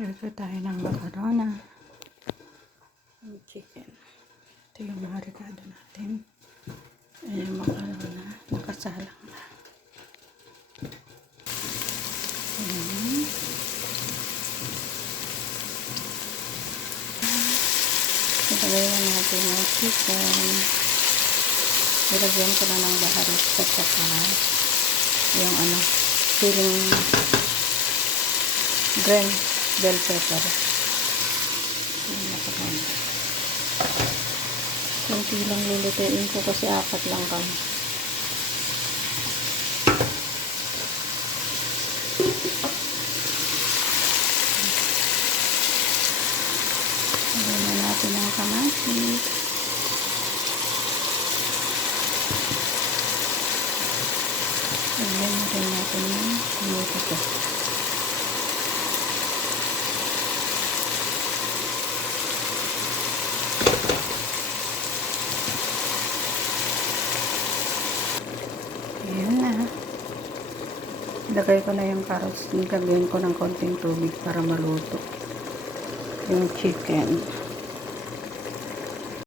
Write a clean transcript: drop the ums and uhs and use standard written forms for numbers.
Luto tayo ng macarona. Yung chicken. Ito yung mga regado natin. Ayan yung macarona. Nakasalang na. Ayan. Nilagyan natin yung chicken. Nilagyan ko na ng baharit sa saka yung feeling green bell pepper. Kunti lang lulutuin ko kasi 4 lang kami. Lagyan na natin ang kamatis. Lagyan na rin natin yung tomato paste. Ayan na. Ilagay ko na yung carrots. Nilagyan ko ng konting tubig para maluto yung chicken.